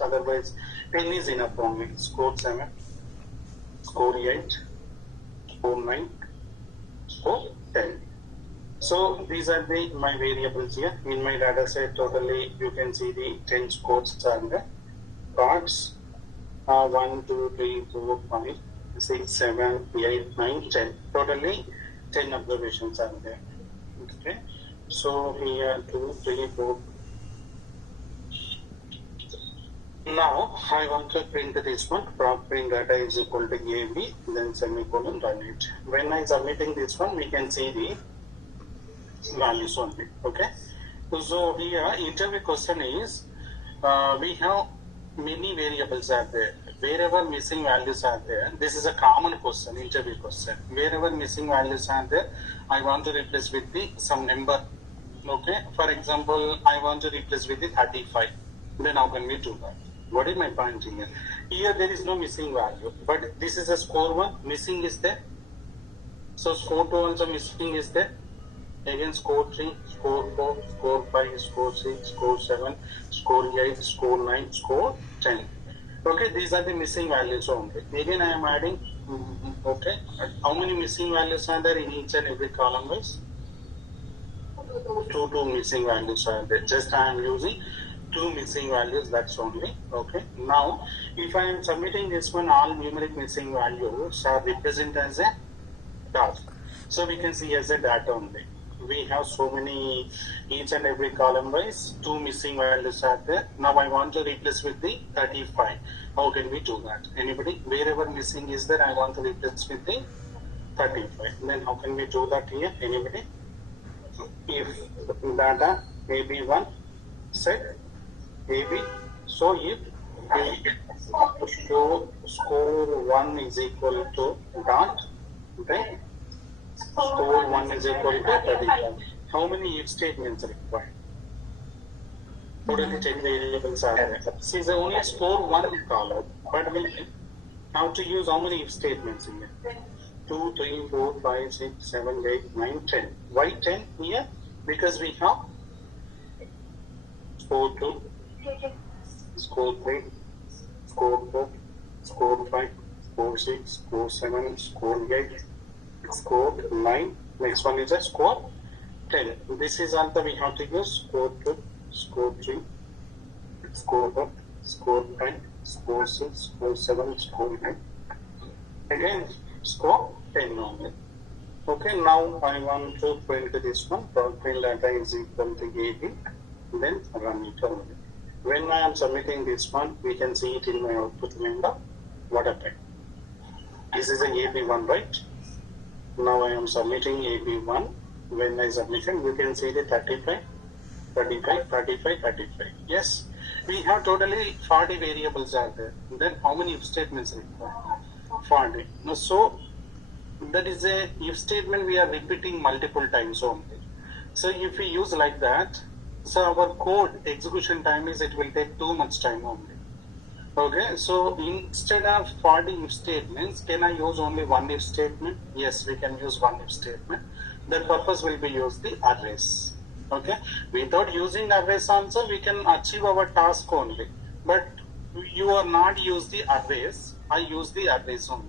scores. Otherwise, 10 is enough only. Score 7, score 8, score 9, score 10. So these are my variables here. In my data set, totally you can see the 10 scores are the cards. 1, 2, 3, 4, 5, 6, 7, 8, 9, 10. Totally 10 observations are there. Okay. So here 2, 3, 4. Now I want to print this one. Print data is equal to AB, then semicolon, run it. When I submitting this one, we can see the values only. Okay. So here interview question is we have many variables are there. Wherever missing values are there, this is a common question, interview question. Wherever missing values are there, I want to replace with the some number. Okay. For example, I want to replace with the 35. Then how can we do that? What is my point here? Here there is no missing value, but this is a score 1, missing is there. So score 2 also missing is there. Again score 3, score 4, score 5, score 6, score 7, score 8, score 9, score 10. Okay, these are the missing values only. Again I am adding, okay, how many missing values are there in each and every column wise? 2 missing values are there. Just I am using 2 missing values, that's only. Okay, now if I am submitting this one, all numeric missing values are represented as a dot. So we can see as a data only. We have so many, each and every column wise 2 missing values are there. Now I want to replace with the 35. How can we do that? Anybody? Wherever missing is there, I want to replace with the 35. Then how can we do that here? Anybody? If data AB1 set AB, so if score 1 is equal to dot, then score 1 is equal to 35. How many if statements required? Totally 10 variables are there. See, the only score 1 column, but we have to use how many if statements in here? 2, 3, 4, 5, 6, 7, 8, 9, 10. Why 10 here? Because we have score 2, score 3, score 4, score 5, score 6, score 7, score 8, score 9. Next one is a score 10. This is all that we have to use. Score 2, score 3, score 4, score 5, score 6, score 7, score 9. Again, score 10 only. Okay, now I want to print this one. Print data is equal to AB. Then run it only. When I am submitting this one, we can see it in my output window. What happened? This is a AB1, right? Now I am submitting AB1. When I submit it, you can see the 35, 35, 35, 35. Yes, we have totally 40 variables are there. Then how many if statements required? 40. Now, so that is a if statement we are repeating multiple times only. So if we use like that, so our code execution time is it will take too much time only. Okay, so instead of 40 if statements, can I use only one if statement? Yes, we can use one if statement. That purpose will be used the arrays. Okay, without using arrays also we can achieve our task only. But you are not use the arrays. I use the arrays only.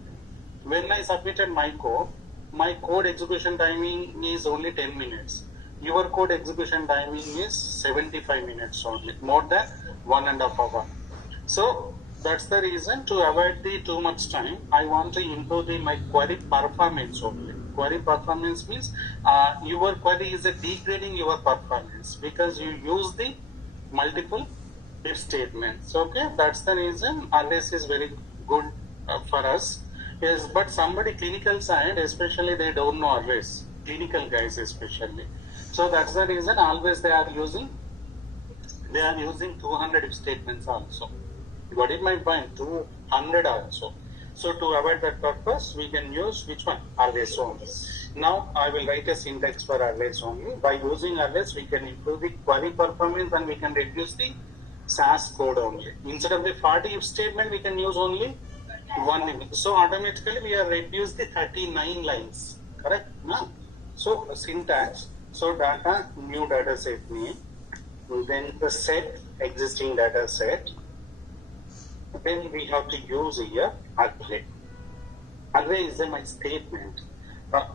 When I submitted my code execution timing is only 10 minutes. Your code execution timing is 75 minutes only, more than 1.5 hours. So that's the reason, to avoid the too much time, I want to improve my query performance only. Query performance means your query is degrading your performance because you use the multiple if statements. Okay, that's the reason arrays is very good for us. Yes, but somebody clinical side, especially they don't know arrays. Clinical guys especially. So that's the reason always they are using 200 if statements also. What is my point? 200 also. So to avoid that purpose, we can use which one? Arrays only. Now I will write a syntax for arrays only. By using arrays, we can improve the query performance and we can reduce the SAS code only. Instead of the 40 if statement, we can use only one if. So automatically we are reduced the 39 lines. Correct? No? So syntax. So data, new data set name. Then the set, existing data set. then we have to use here array. Array is my statement.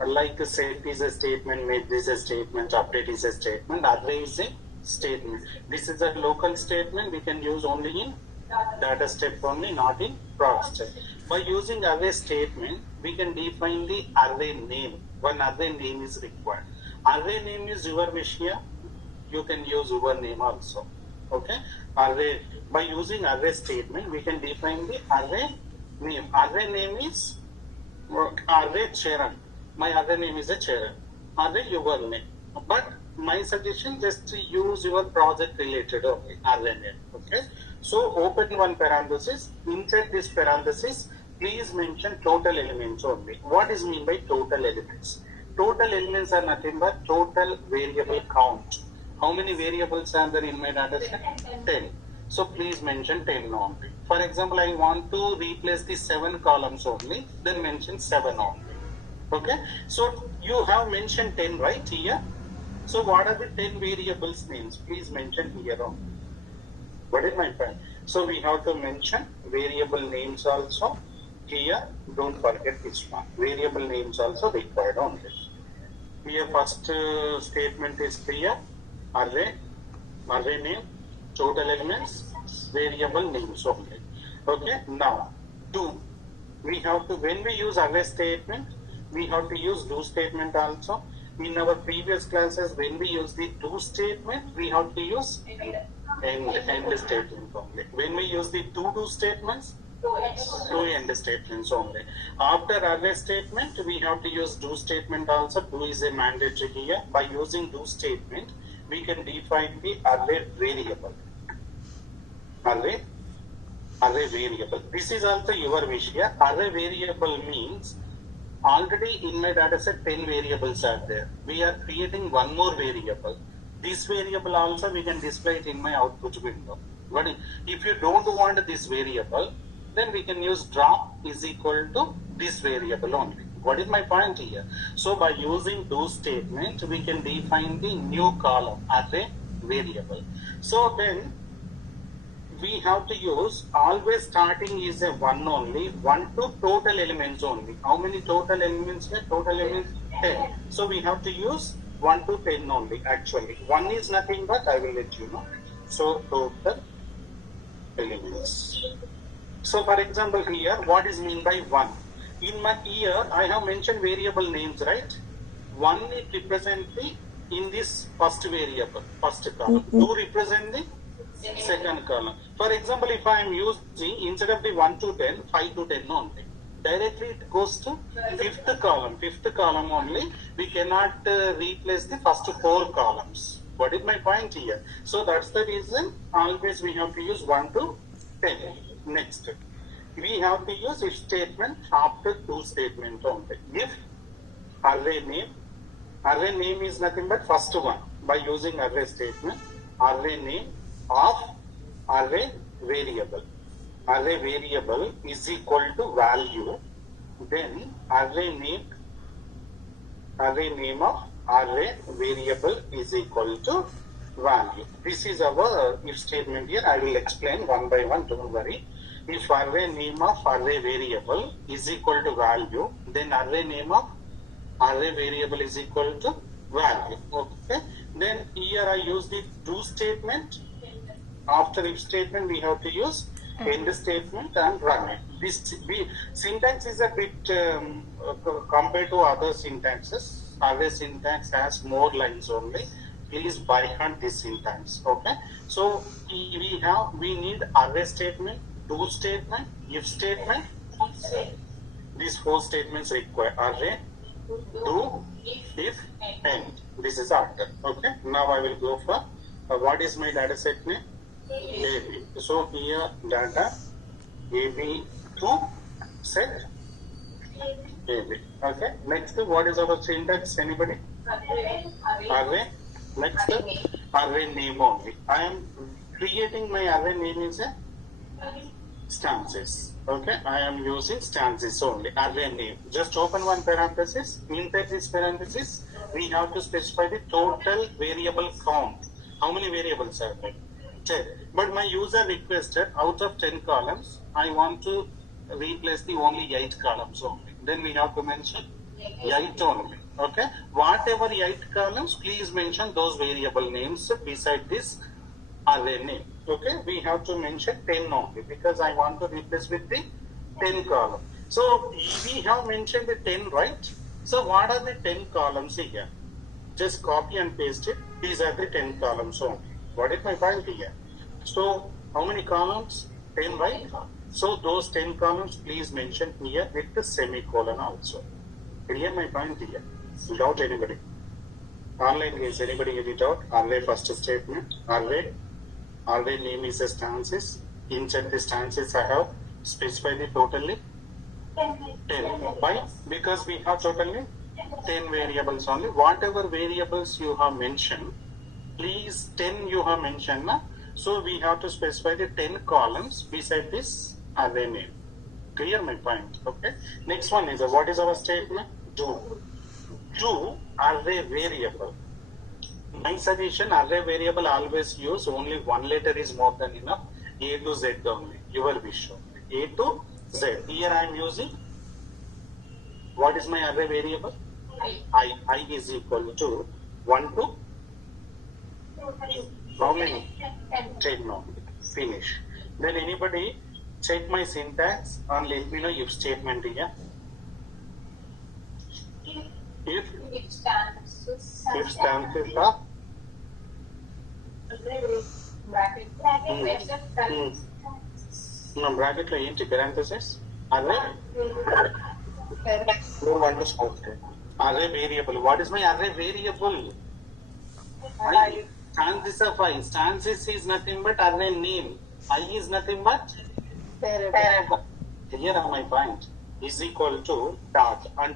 Like set is a statement, make is a statement, update is a statement, array is a statement. This is a local statement we can use only in data step only, not in prod step. By using array statement, we can define the array name. One array name is required. Array name is your wish here. You can use your name also. Okay. Array. By using array statement, we can define the array name. Array name is array Charan. My array name is a Charan. Array your name. But my suggestion, just to use your project related only array name. Okay. So open one parenthesis. Inside this parenthesis, please mention total elements only. What is mean by total elements? Total elements are nothing but total variable count. How many variables are there in my data set? 10. So please mention 10 only. For example, I want to replace the 7 columns only, then mention 7 only. Okay. So you have mentioned 10 right here. So what are the 10 variables names? Please mention here only. What is my point? So we have to mention variable names also. Here, don't forget this one. Variable names also required on this. Here first statement is clear. Array name, total elements, variable names only. Okay, now do. We have to, when we use array statement, we have to use do statement also. In our previous classes, when we use the do statement, we have to use end statement only. When we use the do statements, do end statements only. After array statement, we have to use do statement also. Do is a mandatory here. By using do statement, we can define the array variable. Array variable. This is also your wish here. Array variable means already in my data set 10 variables are there. We are creating one more variable. This variable also we can display it in my output window. But if you don't want this variable, then we can use drop is equal to this variable only. What is my point here? So by using do statement, we can define the new column array variable. So then we have to use always starting is a 1 only, 1 to total elements only. How many total elements here? Total elements 10. So we have to use 1 to 10 only actually. 1 is nothing but I will let you know. So total elements. So for example here, what is mean by 1? In my here, I have mentioned variable names, right? 1 is represent the, in this first variable, first column. 2 represent the second column. For example, if I am using, instead of the 1 to 10, 5 to 10 only, directly it goes to fifth column only. We cannot replace the first 4 columns. What is my point here? So that's the reason always we have to use 1 to 10. Next, we have to use if statement after do statement only. If array name is nothing but first one. By using array statement, array name of array variable. Array variable is equal to value. Then array name of array variable is equal to value. This is our if statement here. I will explain one by one, don't worry. If array name of array variable is equal to value, then array name of array variable is equal to value. Okay. Then here I use the do statement. After if statement, we have to use end statement and run it. This syntax is a bit compared to other syntaxes. Other syntax has more lines only. Please by heart this syntax. Okay. So we need array statement, do statement, if statement. These 4 statements require array, do, if, end. This is after. Okay. Now I will go for what is my data set name? AB. So here data AB2 set AB. Okay. Next, what is our syntax? Anybody? Array. Next, array name only. I am creating my array name is a stances. Okay. I am using stances only. Array name. Just open one parenthesis. Inside this parenthesis, we have to specify the total variable count. How many variables are there? 10. But my user requested out of 10 columns, I want to replace the only 8 columns only. Then we have to mention 8 only. Okay. Whatever 8 columns, please mention those variable names beside this array name. Okay. We have to mention 10 only because I want to replace with the 10 column. So we have mentioned the 10, right? So what are the 10 columns here? Just copy and paste it. These are the 10 columns only. What is my point here? So how many columns? 10, right? So those 10 columns please mention here with the semicolon also. Clear my point here? Without anybody. Online is anybody any doubt? Array first statement. Array name is a stances. Inside the stances I have specified the totally 10. Why? Because we have totally 10 variables only. Whatever variables you have mentioned, please 10 you have mentioned. Na? So we have to specify the 10 columns beside this array name. Clear my point? Okay. Next one is what is our statement? Do array variable. My suggestion, array variable always use only one letter is more than enough. A to Z only. Your wish only. A to Z. Here I am using. What is my array variable? I is equal to 1 to how many? 10 now. Finish. Then anybody check my syntax and let me know if statement here. If stances are no bracket lo enti parenthesis array array variable. What is my array variable? Stances of I. Stances is nothing but array name. I is nothing but variable. Here are my point. Is equal to dot. And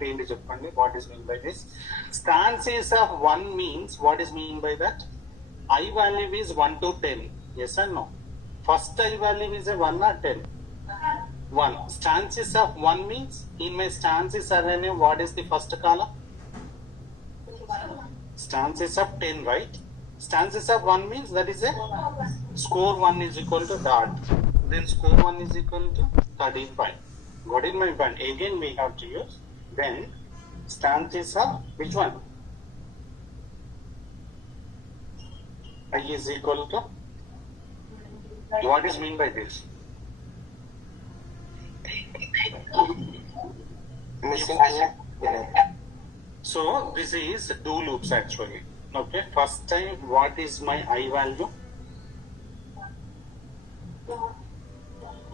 what is mean by this? Stances of 1 means what is mean by that? I value is 1 to 10. Yes or no? First I value is a 1 or 10? 1. Stances of 1 means in my stances array name what is the first column? Stances of 10, right? Stances of 1 means that is a score 1 is equal to dot. Then score 1 is equal to 35. What is my point? Again we have to use. Then stances of which one? I is equal to. What is mean by this? So this is do loops actually. Okay. First time what is my I value?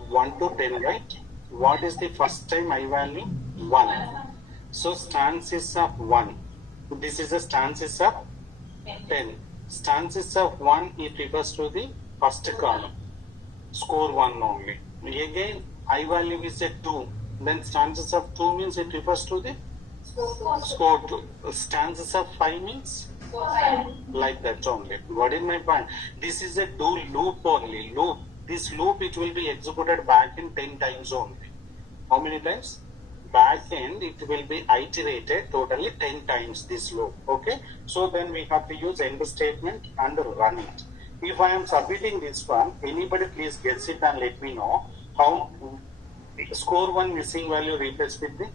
1 to 10, right? What is the first time I value? 1. So stances of 1. This is a stances of 10. Stances of 1 it refers to the first column. Score 1 only. Again I value is a 2. Then stances of 2 means it refers to the score 2. Stances of 5 means like that only. What is my point? This is a do loop only. Loop. This loop it will be executed back in 10 times only. How many times? Back end it will be iterated totally 10 times this loop. Okay. So then we have to use end statement and run it. If I am submitting this one, anybody please gets it and let me know how score 1 missing value replaced with the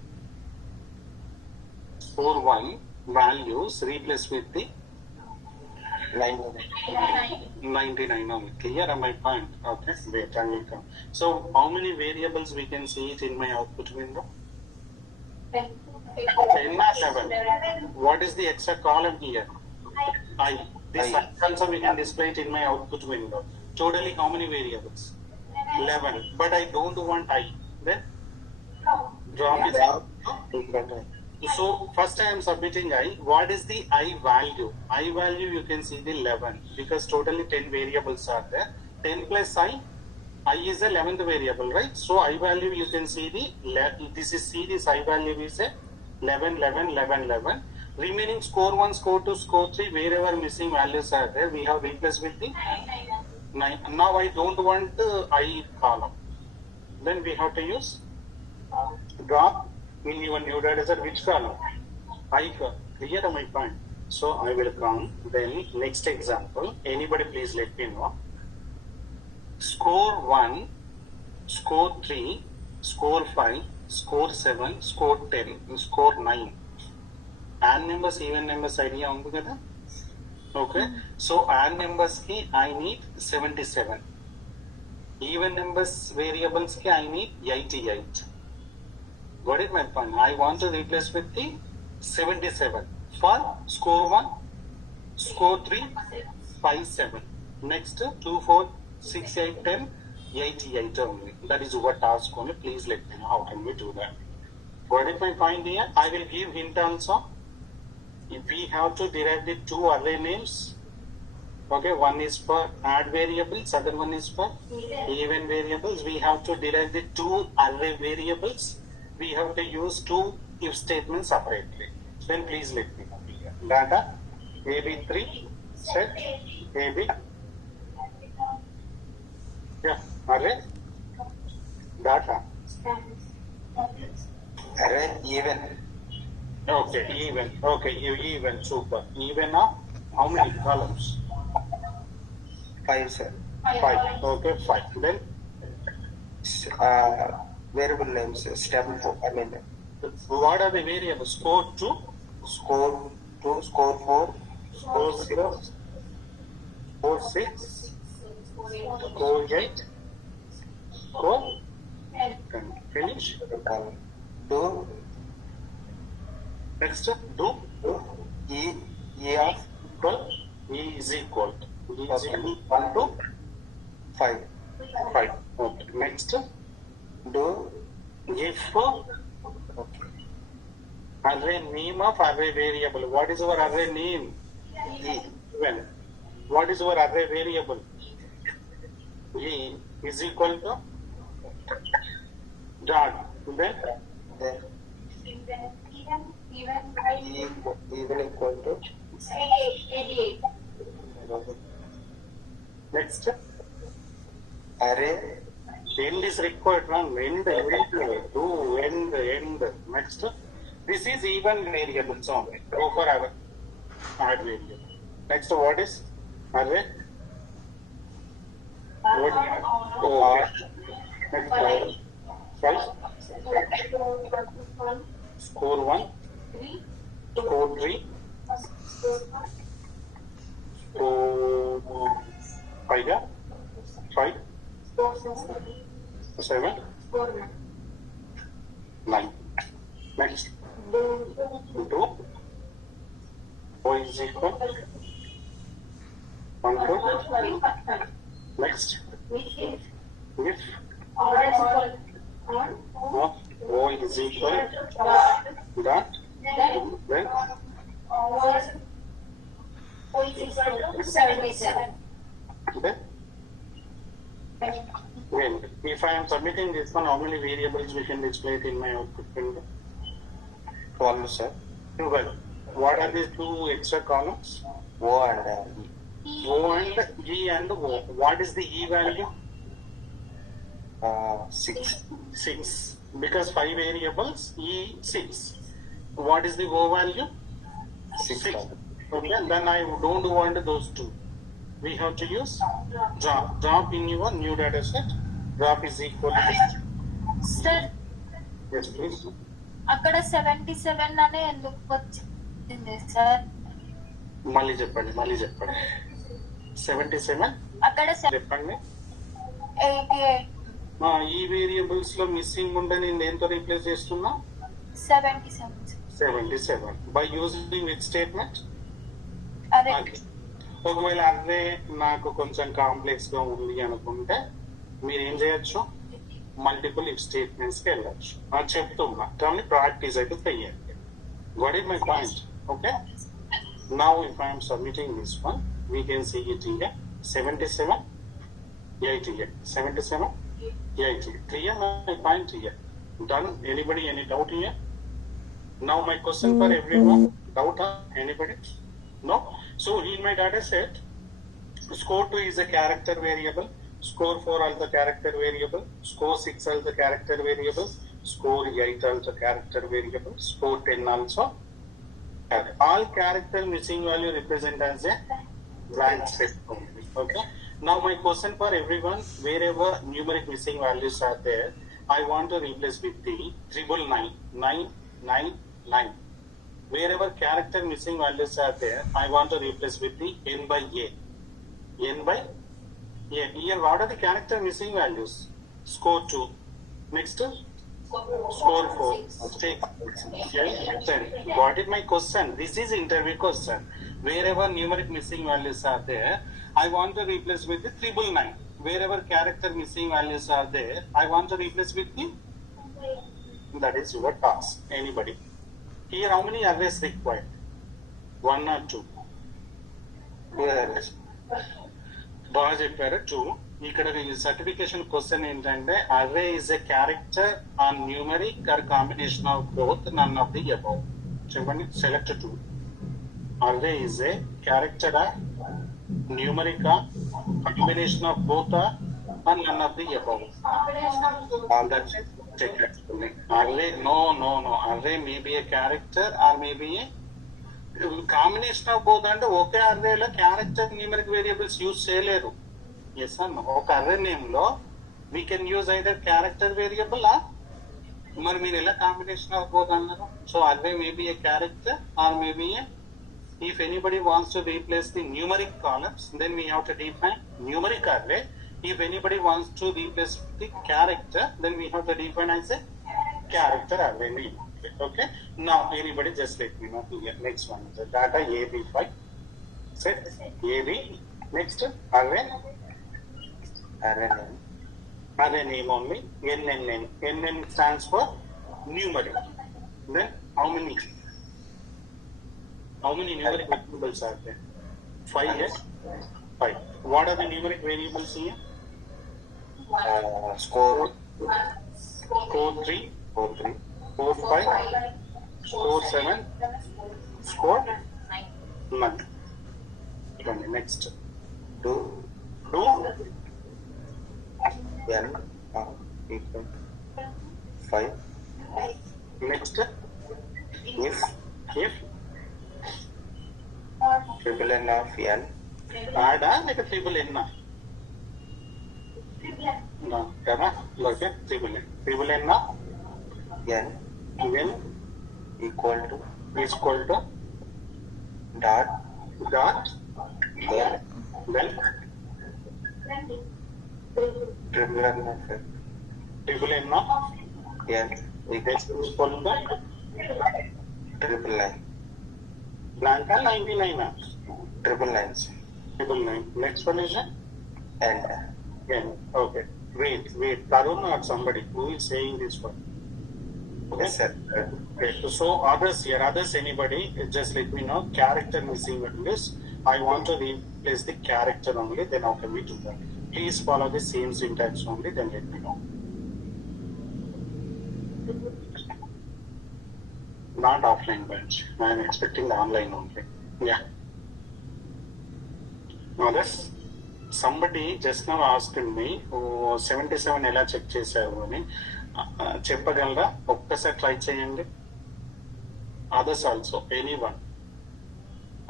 score 1 values replaced with the 99 only. Clear am I point? Okay, wait, I will come. So how many variables we can see it in my output window? 10 or 11. What is the extra column here? I. This also we can display it in my output window. Totally how many variables? 11. But I don't want I. Then drop it out. So first I am submitting I. What is the I value? I value you can see the 11 because totally 10 variables are there. 10 plus I is a 11th variable, right? So I value you can see the this is see this I value is a 11, 11, 11, 11. Remaining score 1, score 2, score 3 wherever missing values are there we have replaced with the 9. Now I don't want I column. Then we have to use drop in your new data set which column? I column. Clear my point. So I will come. Then next example. Anybody please let me know. score 1, score 3, score 5, score 7, score 10, score 9. And numbers, even numbers idea ఉంది కదా. Okay, so and numbers ki I need 77. Even numbers variables ki I need 88. Got it my point? I want to replace with the 77 for score 1, score 3, 5, 7. Next 2, 4, 6, 8, 10, 88 only. That is what task only. Please let me know how can we do that. Got it my point here? I will give hint also. If we have to derive the two array names, okay, one is for add variables, other one is for even variables. We have to derive the two array variables. We have to use two if statements separately. Then please let me know here. Data AB3 set AB. Yeah, array data array even. Okay, even. Okay, even. Super. Even of how many columns? 5, sir. 5. Okay, 5. Then Variable names, step 4. I mean, what are the variables? Score 2, score 2, score 4, score 0, score 6, score 8, score 10. Finish. do Next, do e of equal. E is equal. E is Okay. equal to 5. 5. Okay. Next, Do if okay. array name of array variable. What is our array name? E Well, what is our array variable? E is equal to dot. Then then even equal to next, array end is required. Run end. Do end. Next, this is even variables only. Go for our add variable. Next, what is array? What? Okay. Next, first score 1, score 3, score 5, 7, 9. Next, do O is equal 1 to. Next, if O is equal that, then then well, if I am submitting this one, how many variables we can display it in my output window? 12, sir. Well, what are these two extra columns? O and O and E and O. What is the E value? 6. 6. Because 5 variables, E 6. What is the O value? 6. Okay, then I don't want those two. We have to use drop. Drop in your new data set. Drop is equal to. Sir Yes, please. అక్కడ 77 అనే ఎందుకు వచ్చింది sir? మళ్ళీ చెప్పండి 77 అక్కడ చెప్పండి. 88 ఈ variables లో మిస్సింగ్ ఉంటే నేను దేంతో రీప్లేస్ చేస్తున్నా? 77 బై యూజింగ్ విత్ స్టేట్మెంట్. అదే ఒకవేళ అదే నాకు కొంచెం కాంప్లెక్స్ గా ఉంది అనుకుంటే మీరు ఏం చేయొచ్చు? మల్టిపుల్ ఇఫ్ స్టేట్మెంట్స్ కి వెళ్ళొచ్చు. చెప్తున్నా కానీ ప్రాక్టీస్ అయితే చెయ్యండి. What is my point? Okay, now if I'm submitting this one we can see it here 77 88 77 88. Clear my point here? Done? Anybody any doubt here? Now my question for everyone. Doubt? Anybody? No? So in my data set, score 2 is a character variable, score 4 also character variable, score 6 also character variable, score 8 also character variable, score 10 also. All character missing value represent as a blank set only. Okay? Now my question for everyone, wherever numeric missing values are there, I want to replace with the 999. Wherever character missing values are there, I want to replace with the n by a. N by a. Here, what are the character missing values? Score 2. Next, score 4. Stay. Then, what is my question? This is interview question. Wherever numeric missing values are there, I want to replace with the 999. Wherever character missing values are there, I want to replace with the. That is your task. Anybody? Here, how many arrays required? 1 or 2? 2 arrays. బాగా చెప్పారు 2. ఇక్కడ certification question ఏంటంటే array is a character on numeric or combination of both none of the above. చెప్పండి, select 2. Array is a character numeric combination of both or none of the above. Array, no. Array may be a character or may be a combination of both. అంటే ఒకే అర్రేలో character numeric variables use చేయలేరు. Yes అన్న, ఒక array name లో we can use either character variable మరి మీరు ఎలా combination of both అన్నారు? So array may be A character are may be A. If anybody wants to replace the numeric columns, then we have to define numeric array. If anybody wants to replace the character, then we have to define as a character array name. Okay. Now, anybody just let me know here. Next one is the data AB5. Set AB. Next array. Array name. Array name only. NNN. NN stands for numeric. Then how many? How many numeric variables are there? 5, yes? 5. What are the numeric variables here? Score 3, 4, 4, 5, score 7, score 9. Next. 2, 2, n equal 5. next. If If triple n of n add like a triple n. No, okay, triple n. Triple n n n equal to is equal to dot then triple n of n triple n equals is equal to triple line. blank 99. Triple lines. Triple 9. Next one is And n. Okay. Wait. Tarun or somebody who is saying this one. Okay. yes, sir. Okay. So others here, anybody, just let me know. Character missing values. I want to replace the character only. Then how can we do that? Please follow the same syntax only. Then let me know. Not offline batch. I am expecting the online only. Yeah. Others, somebody just now asked me 77 ఎలా check చేశారు అని చెప్పగలరా? ఒక్కసారి try చేయండి. Others also, anyone.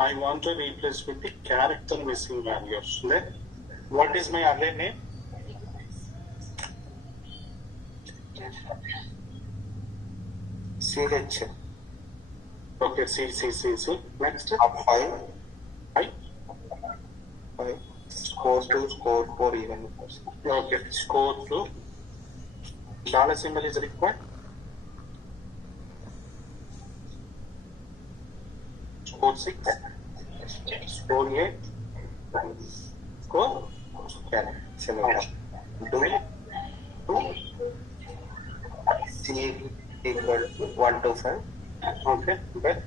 I want to replace with the character missing values. Then, what is my array name? CH Okay, C. Next, of 5. I. 5. Score 2, score 4 even. Okay, score 2. Dollar symbol is required. Score 6. Score 8. Score 10. Similar. Do 2. C equal to 1 to 5. Okay, then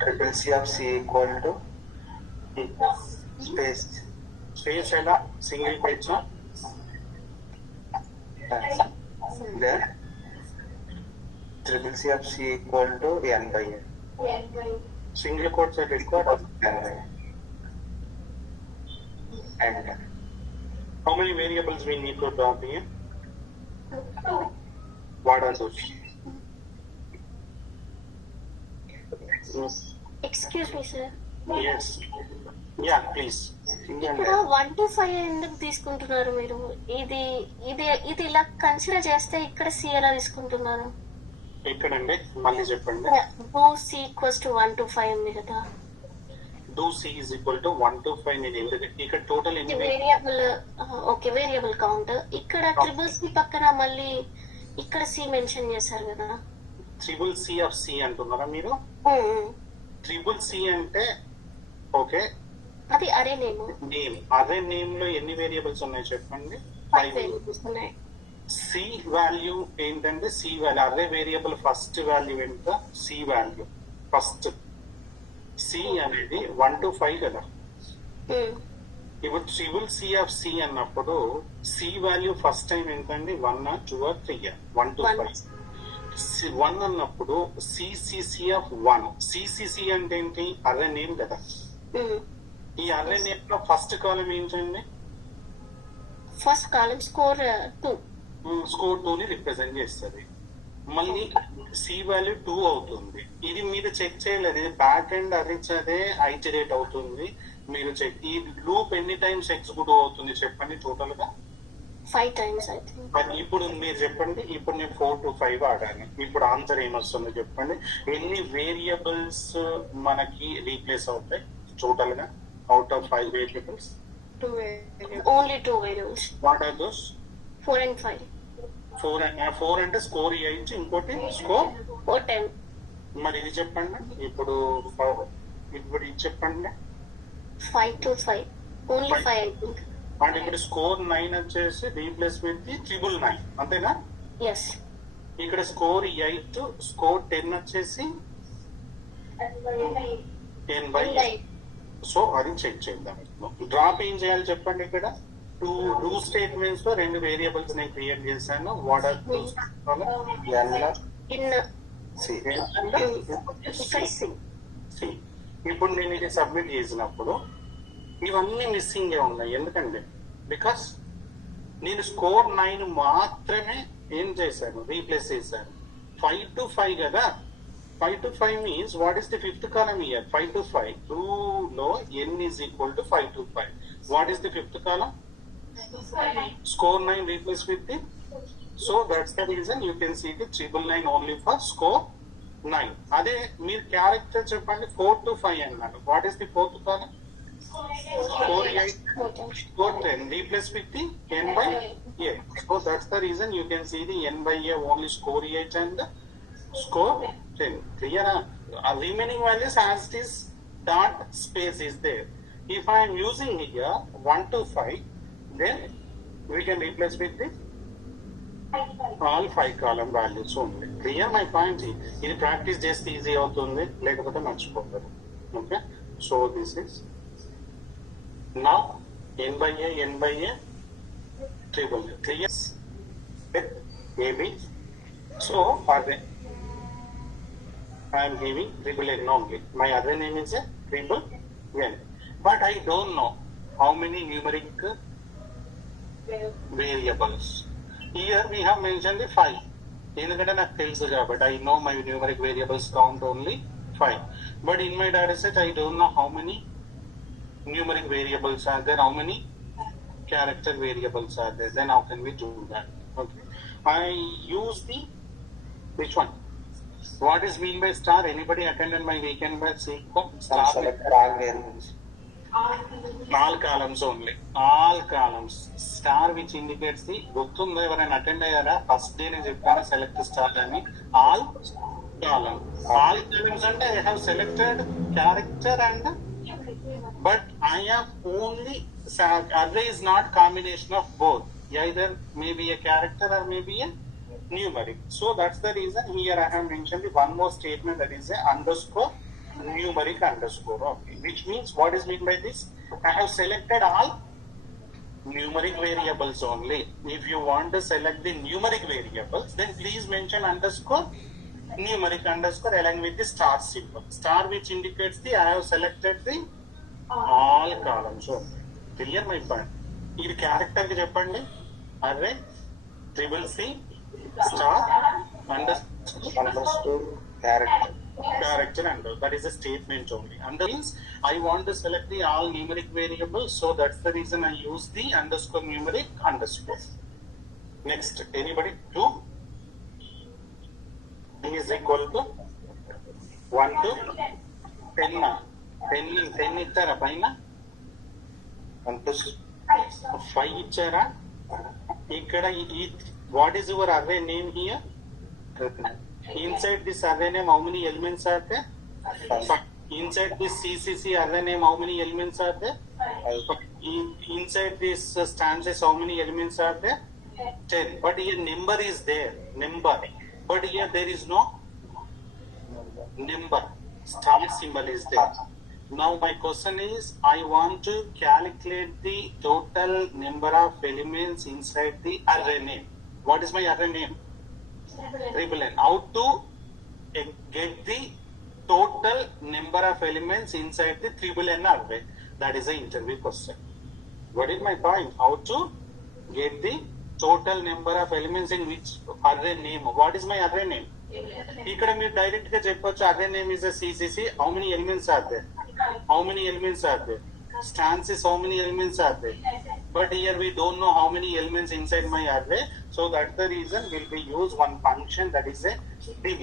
Triple C of C equal to space. space ఎలా single page Then triple C of C equal to n by n. Single quotes required. N by n. And How many variables we need to drop here? What are those? Excuse me, sir. Yes yeah please. ఇక్కడ 1 to 5 ఎందుకు తీసుకుంటున్నారు మీరు? ఇది ఇది ఇది ఇలా consider చేస్తే ఇక్కడ సి ఎలా తీసుకుంటున్నారు? ఎక్కడండి మళ్ళీ చెప్పండి. Do C equals to 1 to 5 ఉంది కదా. Do C is equal to 1 to 5. నేను ఎందుకంటే ఇక్కడ టోటల్ ఎన్ని వేరియబుల్, ఓకే వేరియబుల్ కౌంట్. ఇక్కడ ట్రిపుల్ సి పక్కన మళ్ళీ ఇక్కడ సి మెన్షన్ చేశారు కదా. ట్రిపుల్ సి ఆఫ్ సి అంటున్నారా మీరు? ట్రిపుల్ సి అంటే ఓకే అది అరే నేమ్. నేమ్ అదే నేమ్ లో ఎన్ని వేరియబుల్స్ ఉన్నాయి చెప్పండి? 5 వేరియబుల్స్ ఉన్నాయి. సి వాల్యూ ఏంటంటే సి వాల్యూ అదే వేరియబుల్ ఫస్ట్ వాల్యూ ఎంత? C value first. సి అనేది 1 to 5 కదా. ఇప్పుడు ట్రిపుల్ సి ఆఫ్ సి అన్నప్పుడు సి వాల్యూ ఫస్ట్ టైం ఏంటండి? 1 or 2 or 3? 1 to 5. 1 అన్నప్పుడు సిసిసి ఆఫ్ 1. సిసిసి అంటే ఏంటి? అదే నేమ్ కదా. ఈ అర్రే నేమ్ లో ఫస్ట్ కాలం ఏంటండి? ఫస్ట్ కాలం స్కోర్ 2. స్కోర్ 2 ని రిప్రజెంట్ చేస్తుంది. మళ్ళీ సి వాల్యూ 2 అవుతుంది. ఇది మీరు చెక్ చేయలేదు, ఇది బ్యాక్ ఎండ్ అదే ఐటరేట్ అవుతుంది. మీరు చెక్ ఈ లూప్ ఎన్ని టైమ్స్ ఎగ్జిక్యూట్ అవుతుంది చెప్పండి టోటల్ గా? 5 times I think. ఇప్పుడు మీరు చెప్పండి. ఇప్పుడు నేను 4 to 5 ఆడాను. ఇప్పుడు ఆన్సర్ ఏమొస్తుందో చెప్పండి. ఎన్ని వేరియబుల్స్ మనకి రీప్లేస్ అవుతాయి టోటల్ గా out of 5 variables? 2 variables. Only 2 variables. What are those? 4 and 5. 4 అంటే స్కోర్ 8, ఇంకోటి స్కోర్ 10. మరి ఇది చెప్పండి. ఇప్పుడు ఇది చెప్పండి. 5 to 5. Only 5 I think. అంటే ఇప్పుడు స్కోర్ 9 వచ్చేసి రీప్లేస్ విత్ 999 అంతేనా? Yes. ఇక్కడ స్కోర్ 8, స్కోర్ 10 వచ్చేసి 10/8. సో అది చెక్ చేద్దాం. డ్రాప్ ఏం చేయాలి చెప్పండి. ఇక్కడ టూ స్టేట్మెంట్స్ లో 2 వేరియబుల్స్ నేను క్రియేట్ చేశాను. What are In C. ఇప్పుడు నేను ఇది సబ్మిట్ చేసినప్పుడు ఇవన్నీ మిస్సింగ్ ఉన్నాయి. ఎందుకంటే బికాస్ నేను స్కోర్ 9 మాత్రమే ఏం చేశాను? రీప్లేస్ చేశాను. 5 to 5 కదా. 5 to 5 means what is the fifth column here? 5 to 5. 2 లో n is equal to 5 to 5. What is the fifth column? Score 9 replace with the. So that's the reason you can see the 999 only for score 9. అదే మీరు character చెప్పండి. 4 to 5 అన్నారు. What is the fourth column? Score 8, score 10. Replace with the n/a. So that's the reason you can see the n/a only score 8 and score 10. Clear? Remaining values as this dot space is there. If I am using here 1 to 5, then we can replace with the all 5 column values only. Clear my point? ఇది practice చేస్తే easy అవుతుంది, లేకపోతే మర్చిపోతారు. Okay. So this is now n/a triple. Clear? AB. So array I am giving triple n only. My other name is a triple n, but I don't know how many numeric variables. Here we have mentioned the 5. ఎందుకంటే నాకు తెలుసు కాబట్టి I know my numeric variables count only 5. But in my data set I don't know how many numeric variables are there, how many character variables are there. Then how can we do that? Okay. I use the which one? What is mean by star? Anybody attended my weekend by sequence? Star select all variables. All columns only. All columns. Star which indicates the గుర్తుందో ఎవరైనా attend అయ్యారా? First day నేను చెప్పాను select star అని. All column. All columns అంటే I have selected character and but I am only array is not combination of both. Either maybe a character or maybe a numeric. So that's the reason here I have mentioned the one more statement, that is a underscore numeric underscore. Okay. Which means what is meant by this? I have selected all numeric variables only. If you want to select the numeric variables, then please mention underscore numeric underscore along with the star symbol. Star which indicates the I have selected the all columns. Clear my point? ఇది character కి చెప్పండి. Array triple C star underscore character. character under. That is a statement only. Under means I want to select the all numeric variables, so that's the reason I use the underscore numeric underscore. Next, anybody? 2. D is equal to 1 to 10. 10 ఇచ్చారా పైన? 1 to 5 ఇచ్చారా? ఇక్కడ what is your array name here? Inside this array name, how many elements are there? 5. Inside this CCC array name, how many elements are there? 5. Inside this stanzas, how many elements are there? 10. But here number is there. Number. But here there is no number. Star symbol is there. Now my question is, I want to calculate the total number of elements inside the array name. What is my array name? Triple N. How to get the total number of elements inside the triple N array? That is an interview question. What is my point? How to get the total number of elements in which array name? What is my array name? ఇక్కడ మీరు direct గా చెప్పొచ్చు array name is a CCC. How many elements are there? How many elements are there? Stances, how many elements are there? But here we don't know how many elements inside my array, so that's the reason we'll be use one function, that is a dim.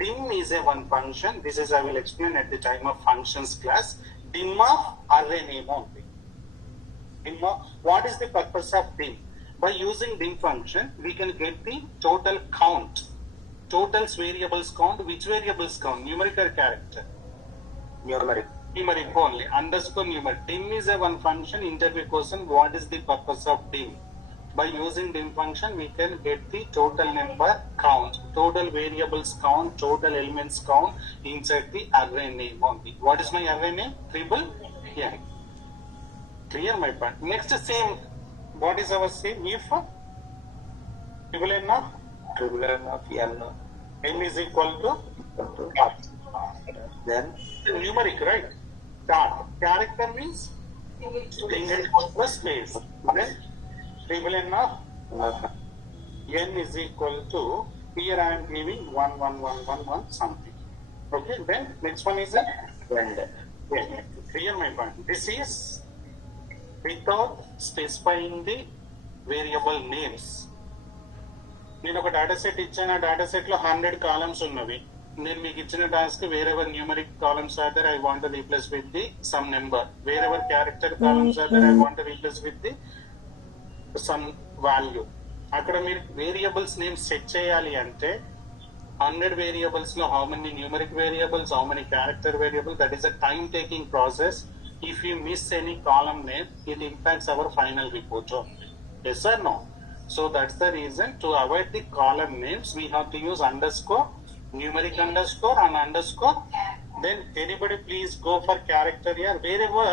Dim is a one function. This is I will explain at the time of functions class. Dim of array name only. Dim of, what is the purpose of dim? By using dim function, we can get the total count. Totals variables count. Which variables count? Numeric or character? numeric. Numeric only. Underscore numeric. Dim is a one function. Interview question. What is the purpose of dim? By using dim function, we can get the total number count, total variables count, total elements count inside the array name only. What is my array name? Triple N. Clear my point? Next same. What is our same? If triple N of Triple N of N is equal to R. Then numeric, right? Dot. Character means single plus space. Then triple N of N is equal to, here I am giving 1 1 1 1 1 something. Okay. Then next one is a when yeah. Clear my point? This is without specifying the variable names. నేను ఒక data set ఇచ్చాను, ఆ data set లో 100 columns ఉన్నవి. నేను మీకు ఇచ్చిన task wherever numeric columns are there, I want replace with the sum number. Wherever character columns are there, I want replace with the sum value. అక్కడ మీరు వేరియబుల్స్ నేమ్ సెట్ చేయాలి అంటే 100 variables లో how many numeric variables, how many character variable, that is a time taking process. If you miss any column name, it impacts our final report only. Yes or no? So that's the reason, to avoid the column names, we have to use underscore, numeric underscore and underscore. Then anybody please go for character here. Wherever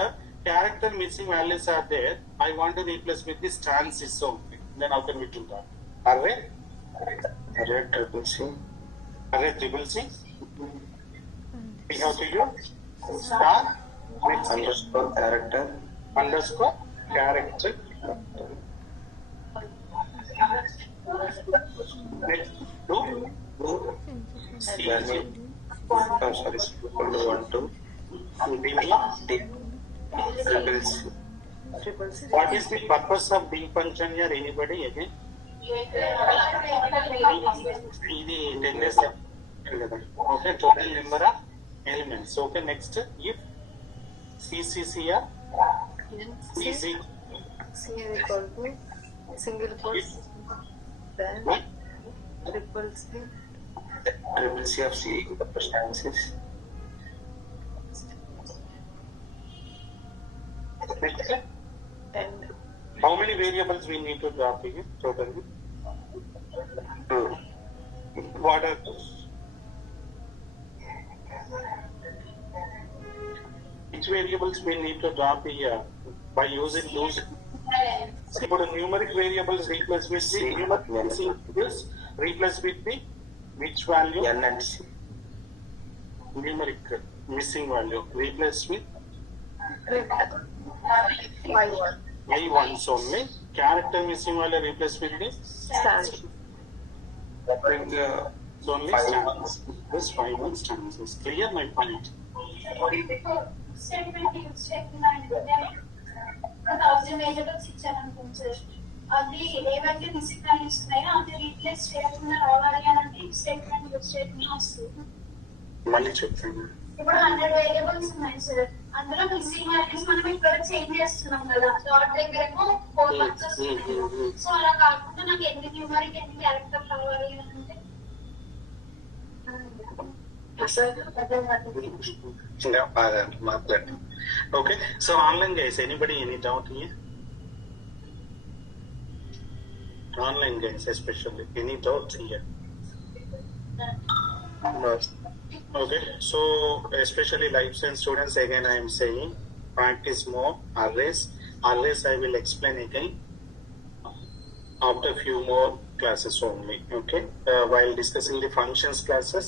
character missing values are there, I want to replace with the stances only. Then how can we do that? Array triple C. Array triple C. We have to use star Underscore character. Underscore character. Next, two. Then sorry, equal to 1 to D. Triple C. What is the purpose of dim function here? Anybody again? ఇది 10 days. Okay, total number of elements. Okay, next, if CCCR is C is equal to single quotes, then triple C, Triple C of C stances. next, and how many variables we need to drop here totally? 2. What are those? Which variables we need to drop here by using those? ఇప్పుడు numeric variables replace with the numeric variables replace with the which value? N and C. Numeric missing value replace with Y1 I ones only. Character missing value replace with the stand. So only Five stanzas. This 5 1 stanzas. Clear my point? Statement use చేయకుండా నేను 1000 variables ఇచ్చాను అనుకోండి sir, అది ఏవైతే missing values ఉన్నాయో అది replace చేయకుండా రావాలి అని అంటే స్టేట్మెంట్ యూజ్ చేయకుండా వస్తుంది. మళ్ళీ చెప్తాను. ఇప్పుడు 100 వేరియబుల్స్ ఉన్నాయి సార్, అందులో మిస్సింగ్ వాల్యూస్ మనం ఇక్కడ చేంజ్ చేస్తున్నాం కదా, డాట్ దగ్గర ఏమో 4 మార్క్స్ వస్తున్నాయి. సో అలా కాకుండా నాకు ఎన్ని న్యూమరిక్ ఎన్ని క్యారెక్టర్ కావాలి అని అంటే Okay, so online guys, anybody any doubt here? Online guys especially, any doubts here? No. Okay, so especially life science students, again I am saying practice more arrays. Arrays I will explain again after few more classes only. Okay, while discussing the functions classes,